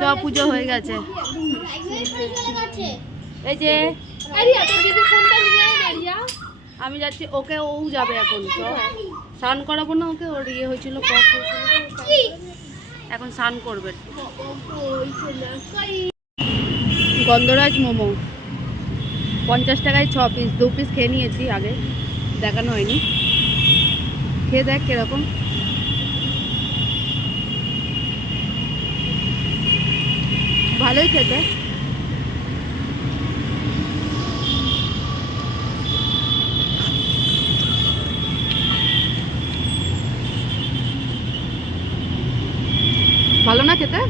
চ পুজো হয়ে গেছে। এই যে আমি যাচ্ছি, ওকে ও যাবে এখন। স্নান করাবো না ওকে, ওর ইয়ে হয়েছিল, কফ হয়েছিল, এখন স্নান করবে। গন্ধরাজ মোমো 50 টাকায় 6 পিস, 2 পিস খেয়ে নিয়েছি, আগে দেখানো হয়নি। খেয়ে দেখ কিরকম। ভালোই খেতে। ভালো না খেতে?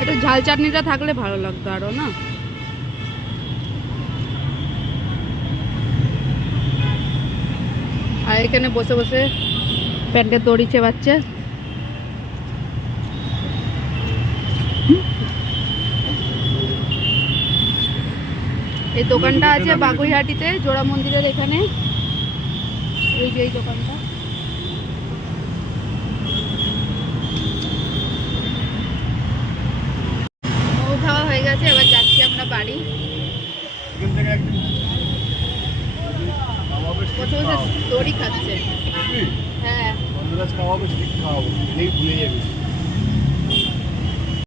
একটু ঝাল চাটনিটা থাকলে ভালো লাগতো আরো না। আর এখানে বসে বসে প্যান্টের দড়ি চেবাচ্ছে। এই দোকানটা আছে বাগুইহাটিতে, জোড়া মন্দিরের এখানে। এই যে এই দোকানটা, ও খাওয়া হয়ে গেছে, এবার যাচ্ছি আমরা বাড়ি। বসে বসে দড়ি খাচ্ছে। হ্যাঁ,